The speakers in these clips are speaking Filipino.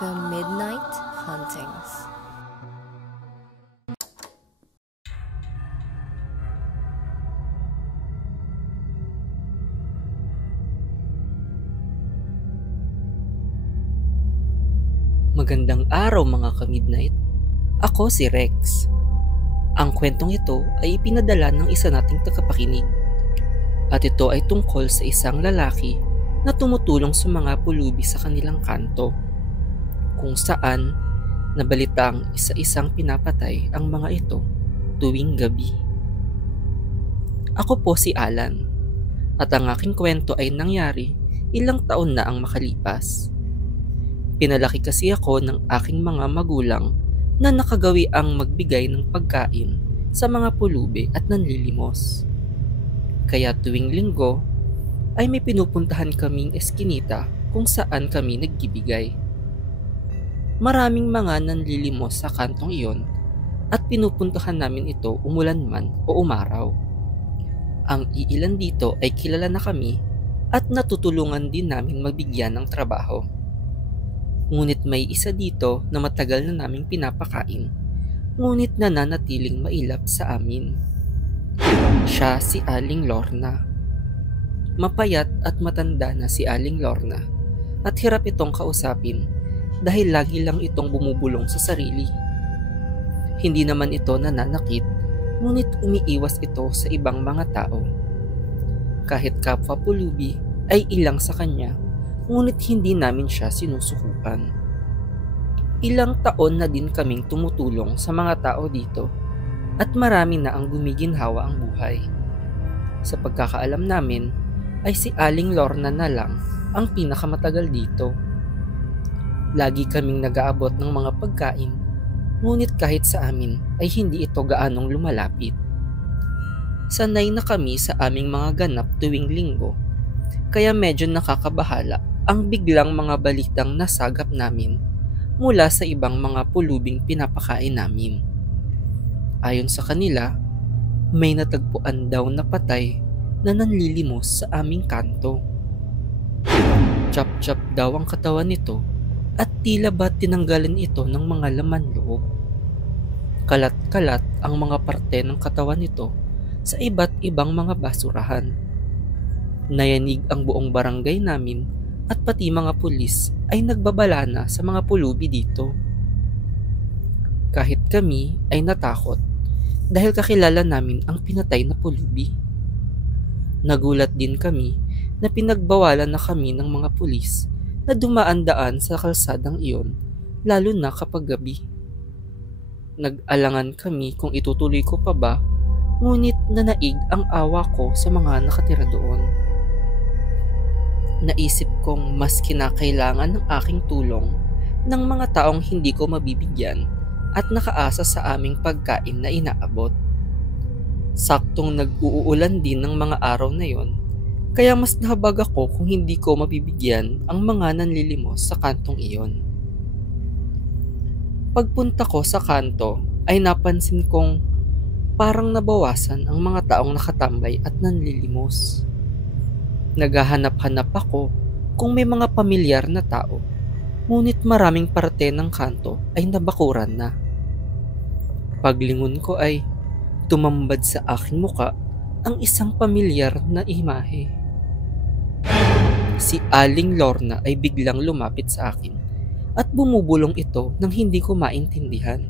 The Midnight Hauntings. Magandang araw mga ka-midnight. Ako si Rex. Ang kwentong ito ay ipinadala ng isa nating tagapakinig. At ito ay tungkol sa isang lalaki na tumutulong sa mga pulubi sa kanilang kanto. Kung saan nabalitang isa-isang pinapatay ang mga ito tuwing gabi. Ako po si Alan. At ang aking kwento ay nangyari ilang taon na ang makalipas. Pinalaki kasi ako ng aking mga magulang na nakagawi ang magbigay ng pagkain sa mga pulubi at nanlilimos. Kaya tuwing linggo ay may pinupuntahan kaming eskinita kung saan kami nagbibigay. Maraming mga nanlilimos sa kantong iyon at pinupuntahan namin ito umulan man o umaraw. Ang iilan dito ay kilala na kami at natutulungan din namin magbigyan ng trabaho. Ngunit may isa dito na matagal na naming pinapakain, ngunit nananatiling mailap sa amin. Siya si Aling Lorna. Mapayat at matanda na si Aling Lorna at hirap itong kausapin dahil lagi lang itong bumubulong sa sarili. Hindi naman ito nananakit, ngunit umiiwas ito sa ibang mga tao. Kahit kapwa pulubi ay ilang sa kanya, ngunit hindi namin siya sinusukupan. Ilang taon na din kaming tumutulong sa mga tao dito at marami na ang gumiginhawa ang buhay. Sa pagkakaalam namin ay si Aling Lorna na lang ang pinakamatagal dito. Lagi kaming nag-aabot ng mga pagkain, ngunit kahit sa amin ay hindi ito gaanong lumalapit. Sanay na kami sa aming mga ganap tuwing linggo, kaya medyo nakakabahala ang biglang mga balitang nasagap namin mula sa ibang mga pulubing pinapakain namin. Ayon sa kanila, may natagpuan daw na patay na nanlilimos sa aming kanto. Chop-chop daw ang katawan nito at tila ba tinanggalan ito ng mga laman loob. Kalat-kalat ang mga parte ng katawan nito sa iba't ibang mga basurahan. Nayanig ang buong barangay namin at pati mga pulis ay nagbabala na sa mga pulubi dito. Kahit kami ay natakot dahil kakilala namin ang pinatay na pulubi. Nagulat din kami na pinagbawalan na kami ng mga pulis na dumaan-daan sa kalsadang iyon, lalo na kapag gabi. Nag-alangan kami kung itutuloy ko pa ba, ngunit nanaig ang awa ko sa mga nakatira doon. Naisip kong mas kinakailangan ng aking tulong ng mga taong hindi ko mabibigyan at nakaasa sa aming pagkain na inaabot. Saktong nag-uulan din ng mga araw na yon, kaya mas nahabag ako kung hindi ko mabibigyan ang mga nanlilimos sa kantong iyon. Pagpunta ko sa kanto ay napansin kong parang nabawasan ang mga taong nakatambay at nanlilimos. Naghahanap-hanap ako kung may mga pamilyar na tao, ngunit maraming parte ng kanto ay nabakuran na. Paglingon ko ay tumambad sa aking muka ang isang pamilyar na imahe. Si Aling Lorna ay biglang lumapit sa akin at bumubulong ito nang hindi ko maintindihan.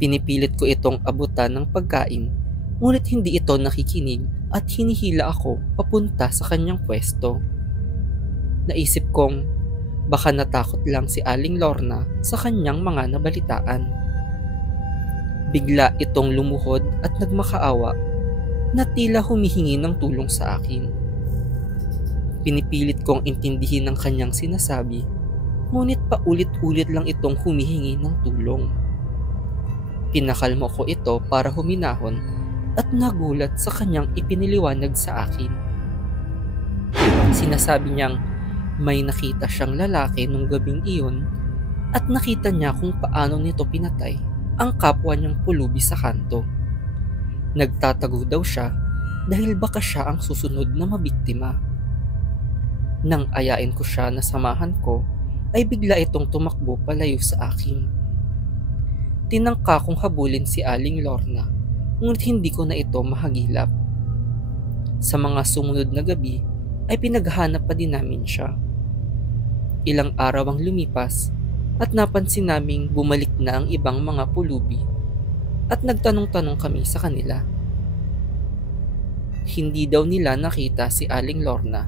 Pinipilit ko itong abutan ng pagkain, ngunit hindi ito nakikinig at hinihila ako papunta sa kanyang pwesto. Naisip kong baka natakot lang si Aling Lorna sa kanyang mga nabalitaan. Bigla itong lumuhod at nagmakaawa na tila humihingi ng tulong sa akin. Pinipilit kong intindihin ang kanyang sinasabi, ngunit paulit-ulit lang itong humihingi ng tulong. Pinakalmo ko ito para huminahon at nagulat sa kanyang ipiniliwanag sa akin. Sinasabi niyang may nakita siyang lalaki nung gabing iyon at nakita niya kung paano nito pinatay ang kapwa niyang pulubi sa kanto. Nagtatago daw siya dahil baka siya ang susunod na mabiktima. Nang ayain ko siya na samahan ko, ay bigla itong tumakbo palayo sa akin. Tinangka kong habulin si Aling Lorna, ngunit hindi ko na ito mahagilap. Sa mga sumunod na gabi ay pinaghahanap pa din namin siya. Ilang araw ang lumipas at napansin naming bumalik na ang ibang mga pulubi at nagtanong-tanong kami sa kanila. Hindi daw nila nakita si Aling Lorna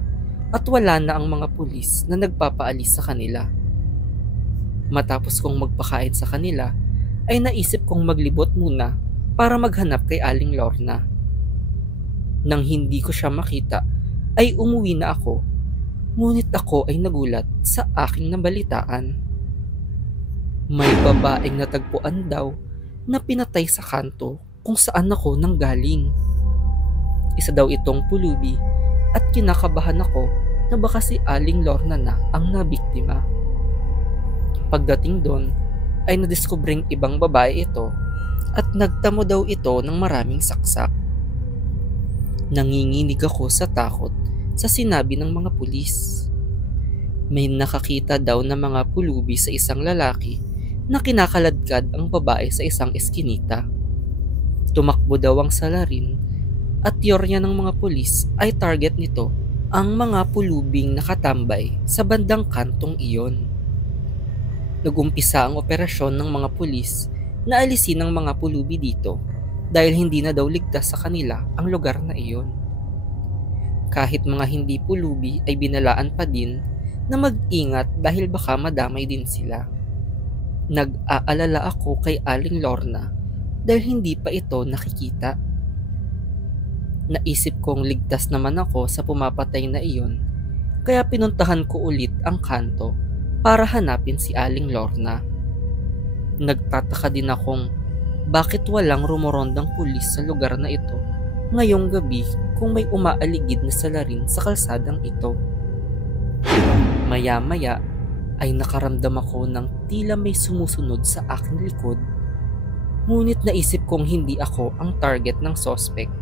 at wala na ang mga pulis na nagpapaalis sa kanila. Matapos kong magpakain sa kanila ay naisip kong maglibot muna para maghanap kay Aling Lorna. Nang hindi ko siya makita ay umuwi na ako, ngunit ako ay nagulat sa aking nabalitaan. May babaeng natagpuan daw na pinatay sa kanto kung saan ako nanggaling. Isa daw itong pulubi at kinakabahan ako na baka si Aling Lorna na ang nabiktima. Pagdating doon ay nadiskubring ibang babae ito at nagtamo daw ito ng maraming saksak. Nanginginig ako sa takot sa sinabi ng mga pulis. May nakakita daw na mga pulubi sa isang lalaki na kinakaladkad ang babae sa isang eskinita. Tumakbo daw ang salarin at teorya ng mga pulis ay target nito ang mga pulubing nakatambay sa bandang kantong iyon. Nagumpisa ang operasyon ng mga pulis na alisin ang mga pulubi dito dahil hindi na daw ligtas sa kanila ang lugar na iyon. Kahit mga hindi pulubi ay binalaan pa din na mag-ingat dahil baka madamay din sila. Nag-aalala ako kay Aling Lorna dahil hindi pa ito nakikita. Naisip kong ligtas naman ako sa pumapatay na iyon, kaya pinuntahan ko ulit ang kanto para hanapin si Aling Lorna. Nagtataka din akong bakit walang rumorondang pulis sa lugar na ito ngayong gabi kung may umaaligid na salarin sa kalsadang ito. Maya-maya ay nakaramdam ako ng tila may sumusunod sa aking likod, ngunit naisip kong hindi ako ang target ng suspect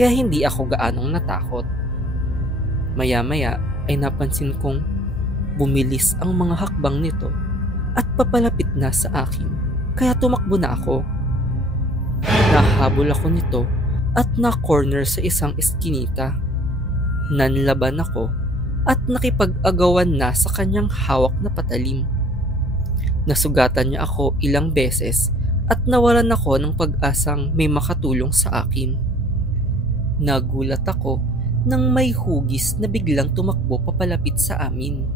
kaya hindi ako gaanong natakot. Maya-maya ay napansin kong bumilis ang mga hakbang nito at papalapit na sa akin, kaya tumakbo na ako. Nahabol ako nito at na-corner sa isang eskinita. Nanlaban ako at nakipag-agawan na sa kanyang hawak na patalim. Nasugatan niya ako ilang beses at nawalan ako ng pag-asang may makatulong sa akin. Nagulat ako nang may hugis na biglang tumakbo papalapit sa amin.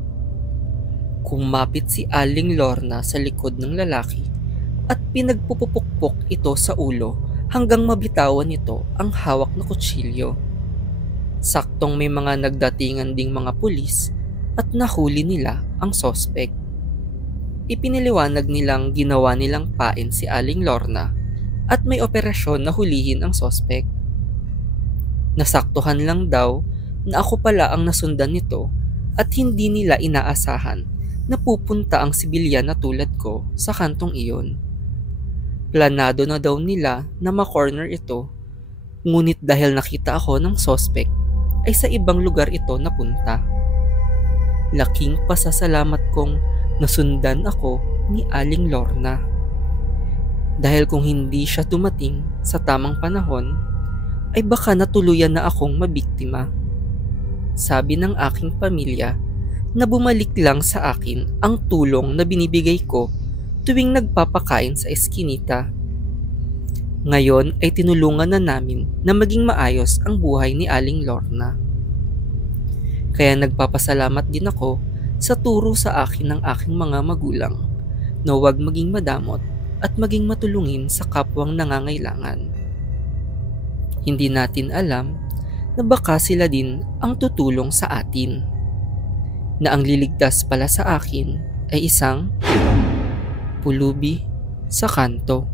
Kumapit si Aling Lorna sa likod ng lalaki at pinagpupupukpok ito sa ulo hanggang mabitawan nito ang hawak na kutsilyo. Saktong may mga nagdatingan ding mga pulis at nahuli nila ang suspect. Ipiniliwanag nilang ginawa nilang pain si Aling Lorna at may operasyon na hulihin ang suspect. Nasaktuhan lang daw na ako pala ang nasundan nito at hindi nila inaasahan na pupunta ang sibilyan na tulad ko sa kantong iyon. Planado na daw nila na ma-corner ito, ngunit dahil nakita ako ng suspect ay sa ibang lugar ito napunta. Laking pasasalamat kong nasundan ako ni Aling Lorna. Dahil kung hindi siya dumating sa tamang panahon, ay baka natuluyan na akong mabiktima. Sabi ng aking pamilya na bumalik lang sa akin ang tulong na binibigay ko tuwing nagpapakain sa eskinita. Ngayon ay tinulungan na namin na maging maayos ang buhay ni Aling Lorna. Kaya nagpapasalamat din ako sa turo sa akin ng aking mga magulang na huwag maging madamot at maging matulungin sa kapwang nangangailangan. Hindi natin alam na baka sila din ang tutulong sa atin. Na ang liligtas pala sa akin ay isang pulubi sa kanto.